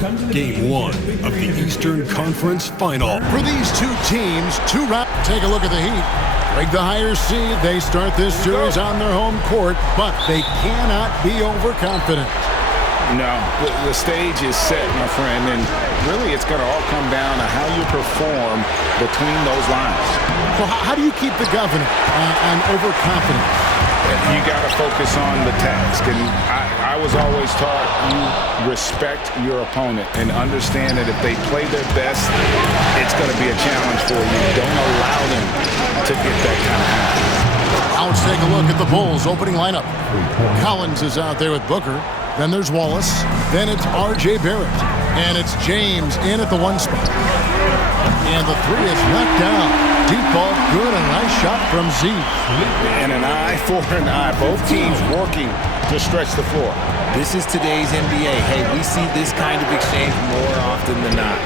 Game 1 of the Eastern Conference Final. For these two teams, take a look at the Heat. Break the higher seed. They start this series on their home court, but they cannot be overconfident. No, the stage is set, my friend, and really it's going to all come down to how you perform between those lines. So how do you keep the governor on overconfidence? You got to focus on the task, and I was always taught you respect your opponent and understand that if they play their best, it's going to be a challenge for you. Don't allow them to get that kind of happen. Now let's take a look at the Bulls' opening lineup. Collins is out there with Booker. Then there's Wallace. Then it's R.J. Barrett. And it's James in at the 1 spot. And the 3 is knocked down. Deep ball, good. A nice shot from Z. And an eye for an eye. Both teams working to stretch the floor. This is today's NBA. Hey, we see this kind of exchange more often than not.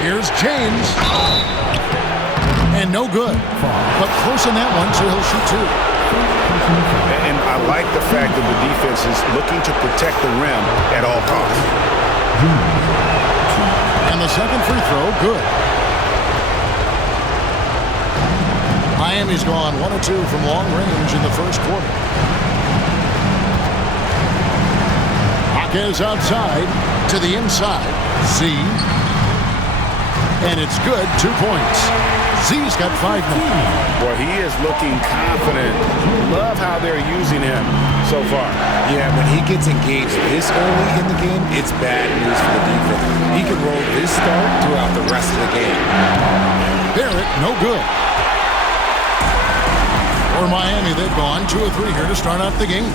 Here's James. And no good. But close on that one, so he'll shoot 2. And I like the fact that the defense is looking to protect the rim at all costs. And the second free throw, good. Miami's gone 1 of 2 from long range in the first quarter. Jaquez outside to the inside. Z. And it's good, 2 points. Z's got 5 now. Well, he is looking confident. Love how they're using him so far. Yeah, when he gets engaged this early in the game, it's bad news for the defense. He can roll this start throughout the rest of the game. Barrett, no good. For Miami, they've gone 2 of 3 here to start out the game.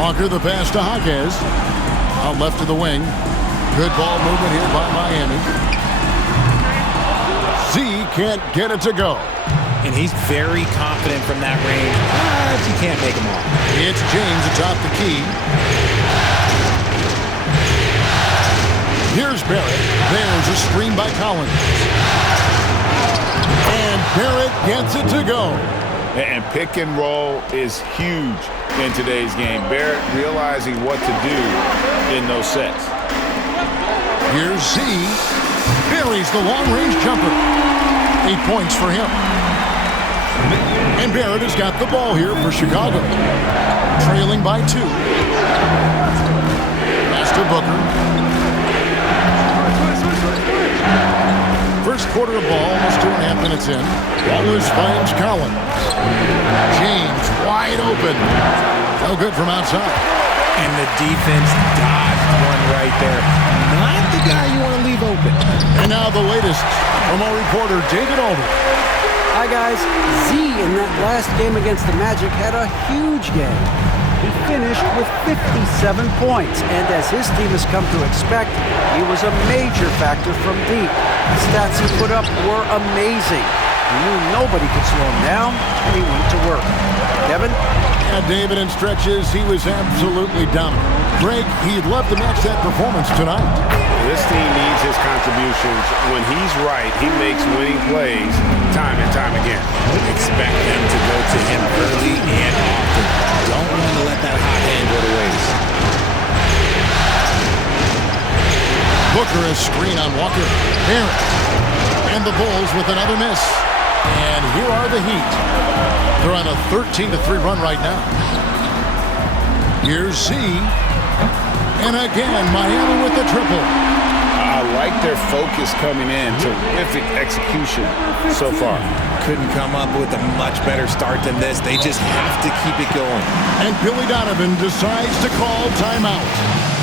Walker the pass to Jaquez. Out left to the wing. Good ball movement here by Miami. Z can't get it to go. And he's very confident from that range, but you can't make him all. It's James atop the key. Here's Barrett. There's a screen by Collins. And Barrett gets it to go. And pick and roll is huge in today's game. Barrett realizing what to do in those sets. Here's Z. Buries the long-range jumper. 8 points for him. And Barrett has got the ball here for Chicago. Trailing by 2. Pass to Booker. First quarter of ball, almost 2.5 minutes in. Wallace finds Collins. James wide open. No good from outside. And the defense dodged one right there. Not the guy you want to leave open. And now the latest from our reporter, David Aldridge. Hi, guys. Z in that last game against the Magic had a huge game. He finished with 57 points, and as his team has come to expect, he was a major factor from deep. The stats he put up were amazing. He knew nobody could slow him down, and he went to work. Kevin? Yeah, David, in stretches, he was absolutely dominant. Greg, he'd love to match that performance tonight. This team needs his contributions. When he's right, he makes winning plays time and time again. Expect them to go to him early and often. Don't want to let that hot hand go to waste. Booker a screen on Walker. Barrett. And the Bulls with another miss. And here are the Heat. They're on a 13-3 run right now. Here's Z. And again, Miami with the triple. I like their focus coming in. Terrific execution so far. Couldn't come up with a much better start than this. They just have to keep it going. And Billy Donovan decides to call timeout.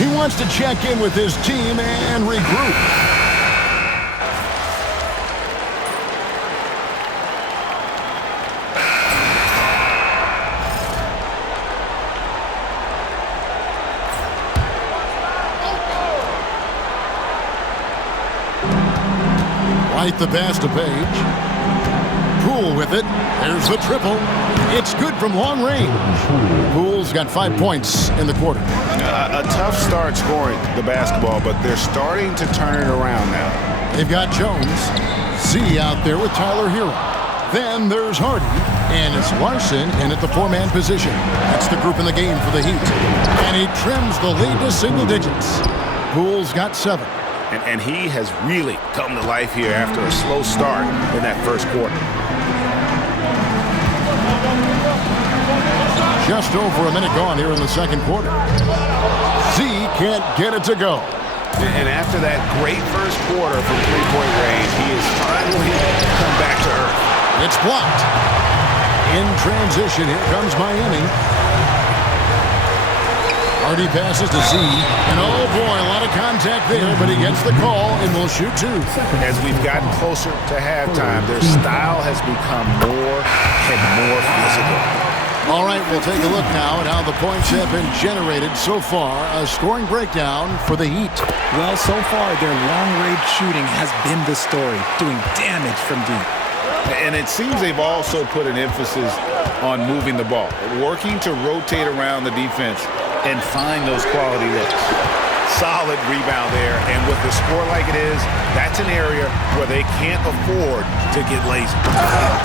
He wants to check in with his team and regroup. Right the pass to Page. Poole with it. There's the triple. It's good from long range. Poole's got 5 points in the quarter. A tough start scoring the basketball, but they're starting to turn it around now. They've got Jones. Z out there with Tyler Hero. Then there's Hardy. And it's Larson in at the 4-man position. That's the group in the game for the Heat. And he trims the lead to single digits. Poole's got 7. And he has really come to life here after a slow start in that first quarter. Just over a minute gone here in the second quarter. Z can't get it to go. And after that great first quarter from three-point range, he has finally come back to earth. It's blocked. In transition, here comes Miami. Hardy passes to Z. And oh boy, a lot of contact there, but he gets the call and will shoot 2. As we've gotten closer to halftime, their style has become more and more physical. All right, we'll take a look now at how the points have been generated so far. A scoring breakdown for the Heat. Well, so far, their long-range shooting has been the story, doing damage from deep. And it seems they've also put an emphasis on moving the ball, working to rotate around the defense and find those quality looks. Solid rebound there, and with the score like it is, that's an area where they can't afford to get lazy.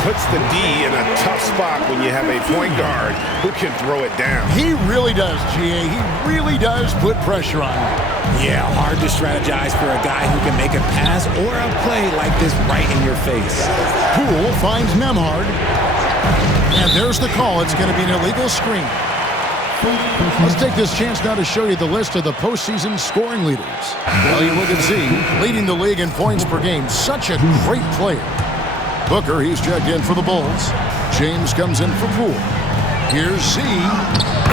Puts the D in a tough spot when you have a point guard who can throw it down. He really does, GA. He really does put pressure on him. Yeah, hard to strategize for a guy who can make a pass or a play like this right in your face. Poole finds Nembhard. And there's the call. It's going to be an illegal screen. Let's take this chance now to show you the list of the postseason scoring leaders. Well, you look at Z, leading the league in points per game. Such a great player. Booker, he's checked in for the Bulls. James comes in for Poole. Here's Z,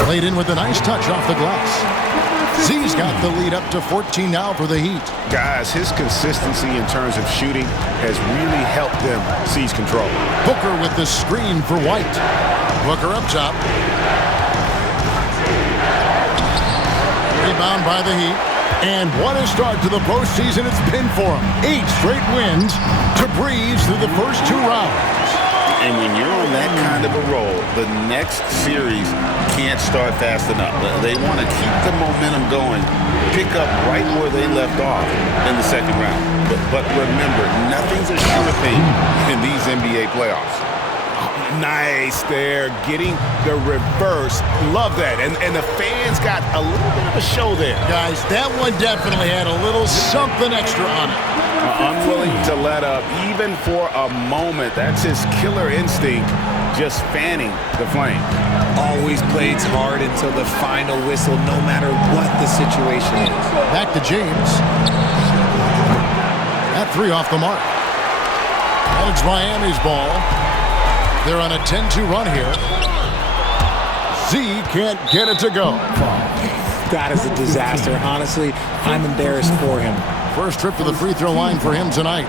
played in with a nice touch off the glass. Z's got the lead up to 14 now for the Heat. Guys, his consistency in terms of shooting has really helped them seize control. Booker with the screen for White. Booker up top. Rebound by the Heat. And what a start to the postseason it's been for them. 8 straight wins to breeze through the first 2 rounds. And when you're on that kind of a roll, the next series can't start fast enough. They want to keep the momentum going, pick up right where they left off in the second round. But remember, nothing's a sure thing in these NBA playoffs. Nice there, getting the reverse. Love that. And the fans got a little bit of a show there. Guys, that one definitely had a little something extra on it. Unwilling to let up, even for a moment. That's his killer instinct, just fanning the flame. Always plays hard until the final whistle, no matter what the situation is. Back to James. That 3 off the mark. And it's Miami's ball. They're on a 10-2 run here. Z can't get it to go. That is a disaster. Honestly, I'm embarrassed for him. First trip to the free throw line for him tonight.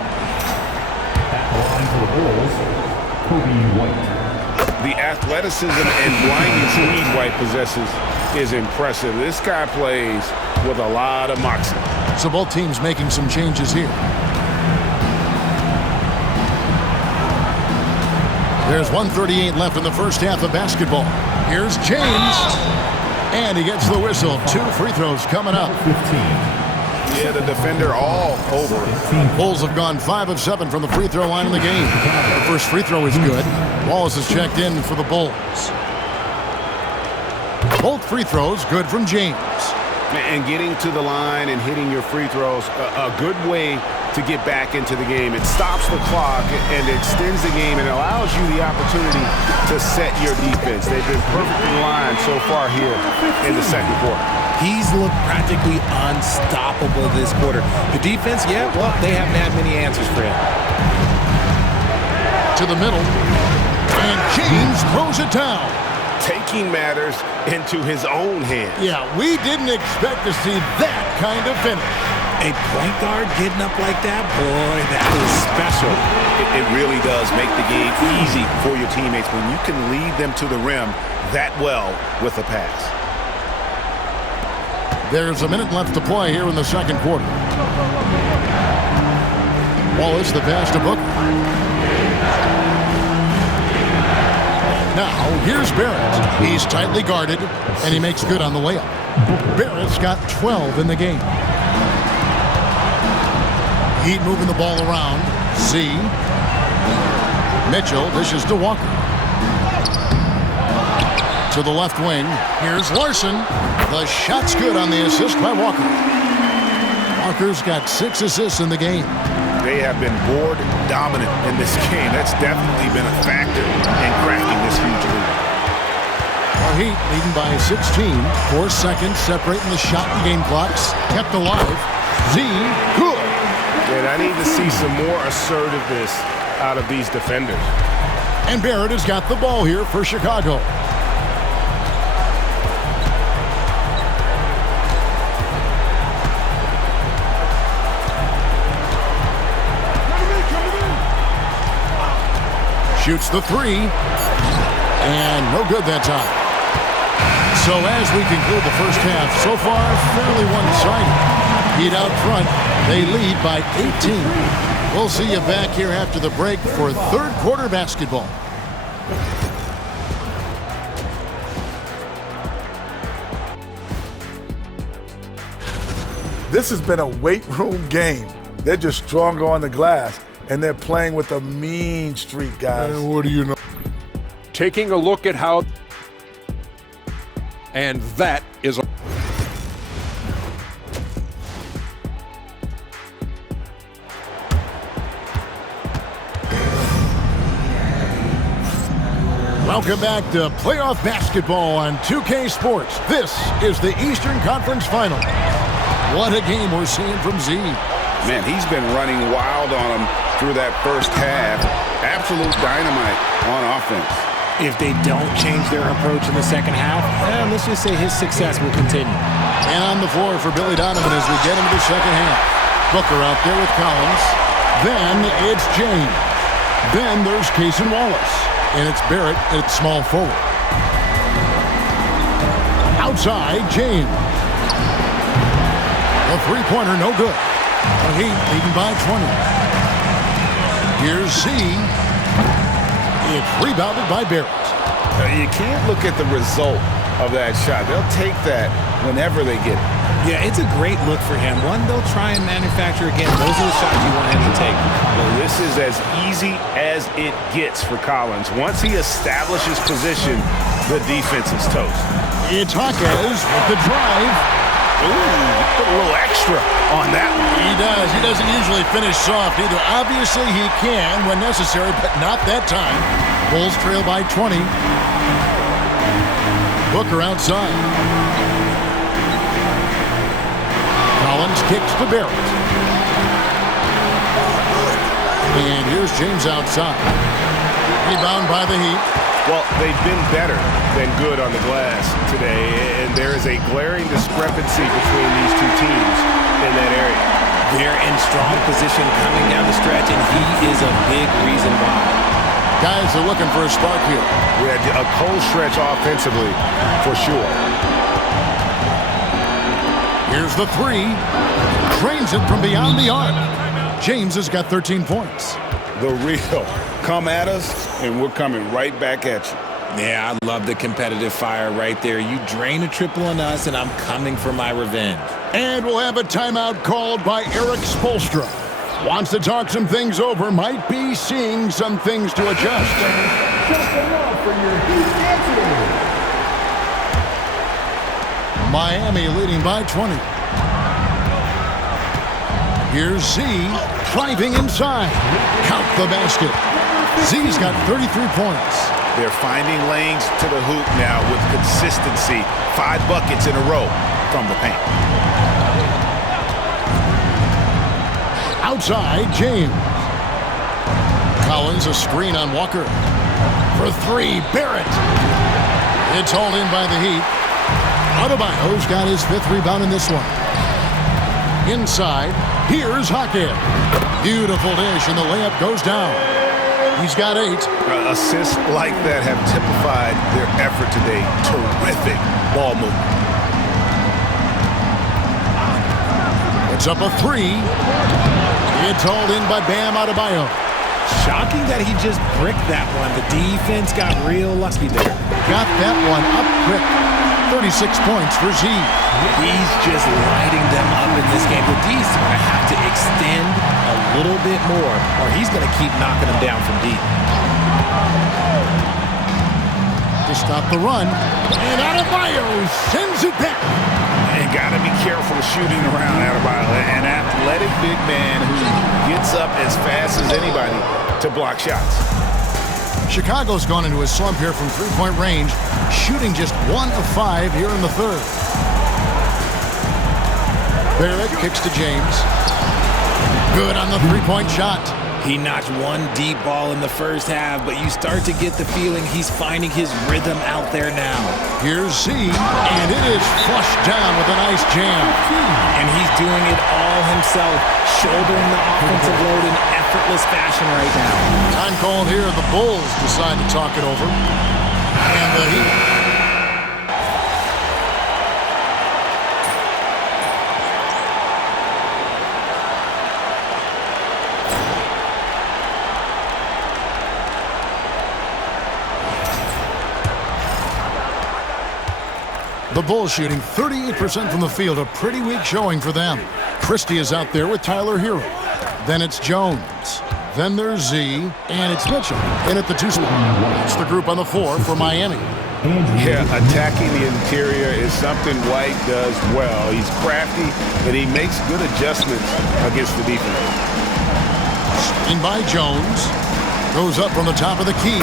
The athleticism and blinding speed White possesses is impressive. This guy plays with a lot of moxie. So both teams making some changes here. There's 1:38 left in the first half of basketball. Here's James. And he gets the whistle. 2 free throws coming up. Yeah, the defender all over it. Bulls have gone 5 of 7 from the free throw line in the game. The first free throw is good. Wallace is checked in for the Bulls. Both free throws good from James. And getting to the line and hitting your free throws, a good way to get back into the game. It stops the clock and extends the game and allows you the opportunity to set your defense. They've been perfectly lined so far here in the second quarter. He's looked practically unstoppable this quarter. The defense, yeah, well, they haven't had many answers for him. To the middle. And James throws it down. Taking matters into his own hands. Yeah, we didn't expect to see that kind of finish. A point guard getting up like that, boy, that is special. It really does make the game easy for your teammates when you can lead them to the rim that well with a pass. There's a minute left to play here in the second quarter. Wallace, the pass to Booker. Now, here's Barrett. He's tightly guarded, and he makes good on the layup. Barrett's got 12 in the game. Heat moving the ball around. Z. Mitchell dishes to Walker. To the left wing. Here's Larson. The shot's good on the assist by Walker. Walker's got 6 assists in the game. They have been board dominant in this game. That's definitely been a factor in cracking this huge lead. Our Heat leading by 16. 4 seconds separating the shot and game clocks. Kept alive. Z, good. And I need to see some more assertiveness out of these defenders. And Barrett has got the ball here for Chicago. Shoots the 3. And no good that time. So as we conclude the first half, so far fairly one-sided. Heat out front, they lead by 18. We'll see you back here after the break for third quarter basketball. This has been a weight room game. They're just stronger on the glass, and they're playing with a mean streak, guys. What do you know? Taking a look at how, and that is a Welcome back to playoff basketball on 2K Sports. This is the Eastern Conference Final. What a game we're seeing from Z. Man, he's been running wild on them through that first half. Absolute dynamite on offense. If they don't change their approach in the second half, let's just say his success will continue. And on the floor for Billy Donovan as we get into the second half. Booker out there with Collins. Then it's James. Then there's Cason Wallace. And it's Barrett at small forward. Outside, James. A three-pointer, no good. The Heat leading by 20. Here's Z. It's rebounded by Barrett. You can't look at the result of that shot. They'll take that whenever they get it. Yeah, it's a great look for him. One they'll try and manufacture again. Those are the shots you want him to take. Well, this is as easy as it gets for Collins. Once he establishes position, the defense is toast. It's Hawkins with the drive. Ooh, put a little extra on that one. He does. He doesn't usually finish soft either. Obviously, he can when necessary, but not that time. Bulls trail by 20. Booker outside. Collins kicks to Barrett. And here's James outside. Rebound by the Heat. Well, they've been better than good on the glass today, and there is a glaring discrepancy between these two teams in that area. They're in strong position coming down the stretch, and he is a big reason why. Guys are looking for a spark here. We had a cold stretch offensively, for sure. Here's the 3. Trains it from beyond the arc. James has got 13 points. The real come at us, and we're coming right back at you. Yeah, I love the competitive fire right there. You drain a triple on us, and I'm coming for my revenge. And we'll have a timeout called by Eric Spoelstra. Wants to talk some things over, might be seeing some things to adjust. Miami leading by 20. Here's Z driving inside. Count the basket. Z's got 33 points. They're finding lanes to the hoop now with consistency. 5 buckets in a row from the paint. Outside, James. Collins, a screen on Walker. For 3, Barrett. It's hauled in by the Heat. Adebayo's got his 5th rebound in this one. Inside, here's Hawkins. Beautiful dish, and the layup goes down. He's got 8. Assists like that have typified their effort today. Terrific ball movement. It's up a 3. It's hauled in by Bam Adebayo. Shocking that he just bricked that one. The defense got real lucky there. Got that one up quick. 36 points for Z. He's just lighting them up in this game. The D's going to have to extend a little bit more, or he's going to keep knocking them down from deep. to stop the run. And Adebayo sends it back. And got to be careful shooting around Adebayo. An athletic big man who gets up as fast as anybody to block shots. Chicago's gone into a slump here from three-point range, shooting just 1 of 5 here in the third. Barrett kicks to James. Good on the three-point shot. He notched one deep ball in the first half, but you start to get the feeling he's finding his rhythm out there now. Here's Z, and it is flushed down with a nice jam. And he's doing it all himself, shouldering the offensive load in effortless fashion right now. Time called here. The Bulls decide to talk it over. And the Heat. The Bulls shooting 38% from the field, a pretty weak showing for them. Christie is out there with Tyler Hero. Then it's Jones. Then there's Z, and it's Mitchell. In at the 2 spot. That's the group on the 4 for Miami. Yeah, attacking the interior is something White does well. He's crafty, and he makes good adjustments against the defense. Screen by Jones. Goes up from the top of the key.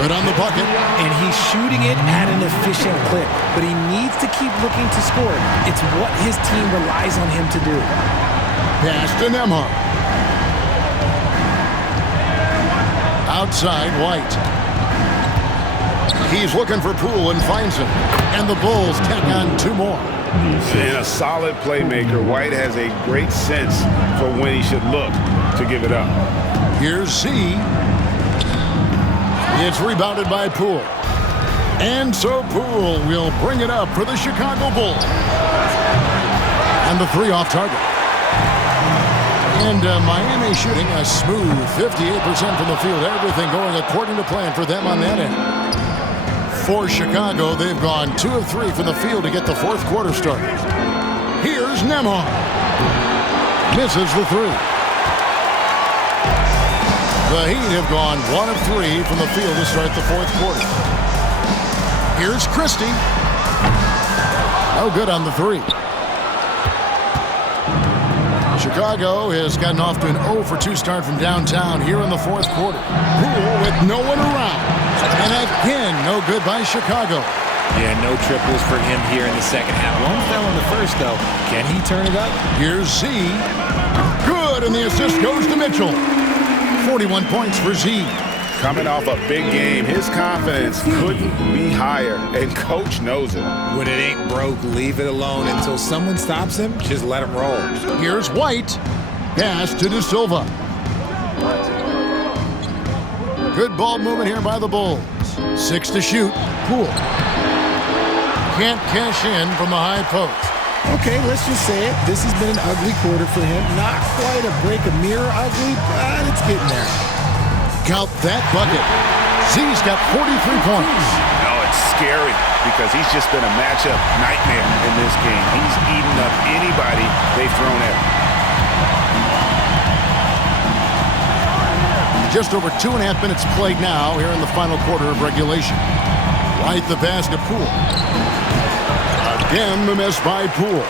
Good on the bucket. And he's shooting it at an efficient clip, but he needs to keep looking to score. It's what his team relies on him to do. Pass to Nembhard. Outside, White. He's looking for Poole and finds him. And the Bulls tack on 2 more. And a solid playmaker. White has a great sense for when he should look to give it up. Here's Z. It's rebounded by Poole. And so Poole will bring it up for the Chicago Bulls. And the 3 off target. And Miami shooting a smooth 58% from the field. Everything going according to plan for them on that end. For Chicago, they've gone 2 of 3 from the field to get the fourth quarter started. Here's Nembhard. Misses the 3. The Heat have gone 1 of 3 from the field to start the fourth quarter. Here's Christie. No good on the 3. Chicago has gotten off to an 0 for 2 start from downtown here in the fourth quarter. Poole with no one around. And again, no good by Chicago. Yeah, no triples for him here in the second half. One fell in the first, though. Can he turn it up? Here's Z. Good, and the assist goes to Mitchell. 41 points for Z. Coming off a big game, his confidence couldn't be higher, and coach knows it. When it ain't broke, leave it alone until someone stops him. Just let him roll. Here's White. Pass to De Silva. Good ball movement here by the Bulls. 6 to shoot. Poole. Can't cash in from the high post. Okay, let's just say it. This has been an ugly quarter for him. Not quite a break a mirror ugly, but it's getting there. Count that bucket. Z's got 43 points. No, it's scary because he's just been a matchup nightmare in this game. He's eaten up anybody they've thrown at him. Just over 2.5 minutes played now here in the final quarter of regulation. Right the pass to Poole. Again, the miss by Poole.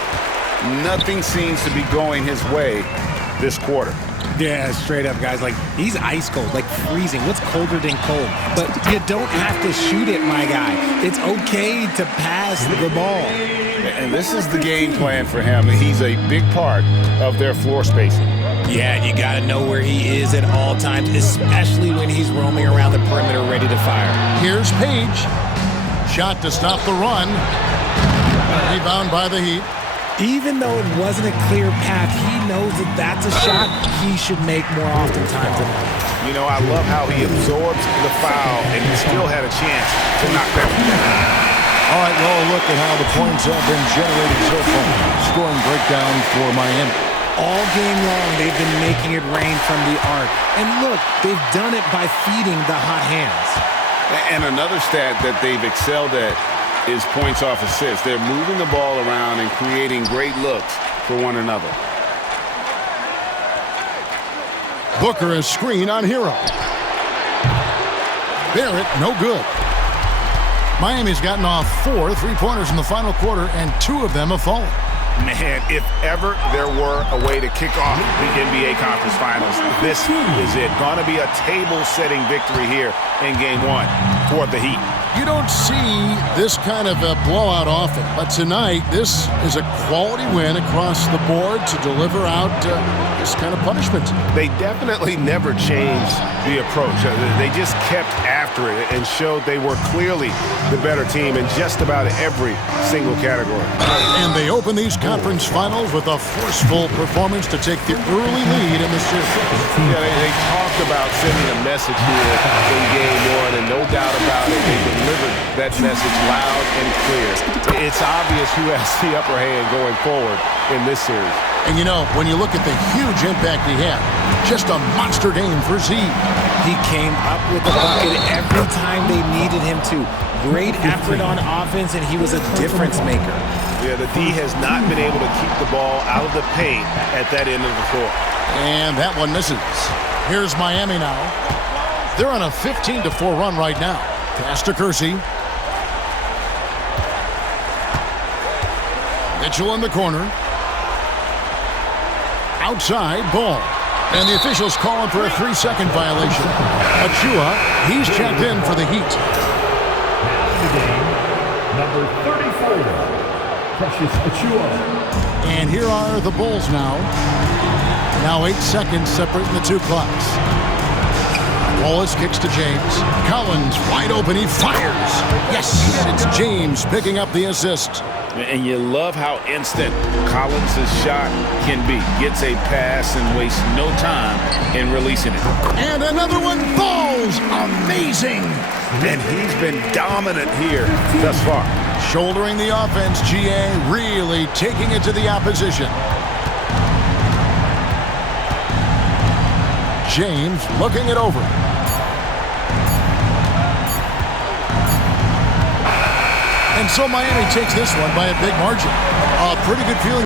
Nothing seems to be going his way this quarter. Yeah, straight up, guys. Like, he's ice cold, like freezing. What's colder than cold? But you don't have to shoot it, my guy. It's okay to pass the ball. And this is the game plan for him. He's a big part of their floor spacing. Yeah, and you got to know where he is at all times, especially when he's roaming around the perimeter ready to fire. Here's Page. Shot to stop the run. Rebound by the Heat. Even though it wasn't a clear path, he knows that that's a shot he should make more oftentimes than not. You know, I love how he absorbs the foul and he still had a chance to knock that one down. All right, well, look at how the points have been generated so far. Scoring breakdown for Miami. All game long, they've been making it rain from the arc. And look, they've done it by feeding the hot hands. And another stat that they've excelled at is points off assists. They're moving the ball around and creating great looks for one another. Booker is screen on Hero. Barrett, no good. Miami's gotten off 4 3-pointers in the final quarter, and 2 of them have fallen. Man, if ever there were a way to kick off the NBA Conference Finals, this is it. Gonna be a table-setting victory here in Game 1 for the Heat. You don't see this kind of a blowout often, but tonight this is a quality win across the board to deliver out this kind of punishment. They definitely never changed the approach. They just kept after it and showed they were clearly the better team in just about every single category. And they open these conference finals with a forceful performance to take the early lead in the series. Yeah, they talked about sending a message here in Game 1, and no doubt about it, they delivered that message loud and clear. It's obvious who has the upper hand going forward in this series. And you know, when you look at the huge impact he had, just a monster game for Z. He came up with the bucket every time they needed him to. Great effort on offense, and he was a difference maker. Yeah, the D has not been able to keep the ball out of the paint at that end of the floor. And that one misses. Here's Miami now. They're on a 15-4 run right now. Pass to Kersey. Mitchell in the corner. Outside, ball. And the officials calling for a 3-second violation. Achua, he's checked in for the Heat. Number 34, Precious Achua. And here are the Bulls now. Now 8 seconds separating the two clocks. Wallace kicks to James. Collins wide open. He fires. Yes, it's James picking up the assist. And you love how instant Collins' shot can be. Gets a pass and wastes no time in releasing it. And another one falls. Amazing. And he's been dominant here thus far. Shouldering the offense, GA really taking it to the opposition. James looking it over. And so Miami takes this one by a big margin. A pretty good feeling.